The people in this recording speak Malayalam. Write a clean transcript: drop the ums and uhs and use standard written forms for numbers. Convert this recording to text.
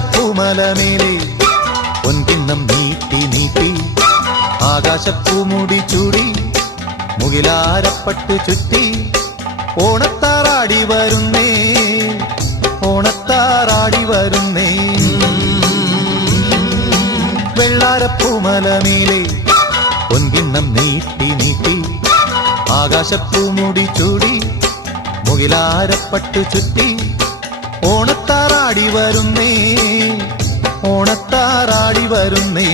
വെള്ളാരപ്പൂമലമേലെ പൊൻകിണ്ണം നീട്ടി നീട്ടി ആകാശപ്പൂമുടി ചൂടി മുകിലാരപ്പട്ട് ചുറ്റി ഓണത്താറാടി വരുന്നേ ഓണത്താറാടി വരുന്നേ വെള്ളാരപ്പൂമലമേലെ പൊൻകിണ്ണം നീട്ടി നീട്ടി ആകാശപ്പൂമുടി ചൂടി മുകിലാരപ്പട്ട് ചുറ്റി ഓണത്താറാടി വരുന്നേ ഓണത്താറാടി വരുന്നേ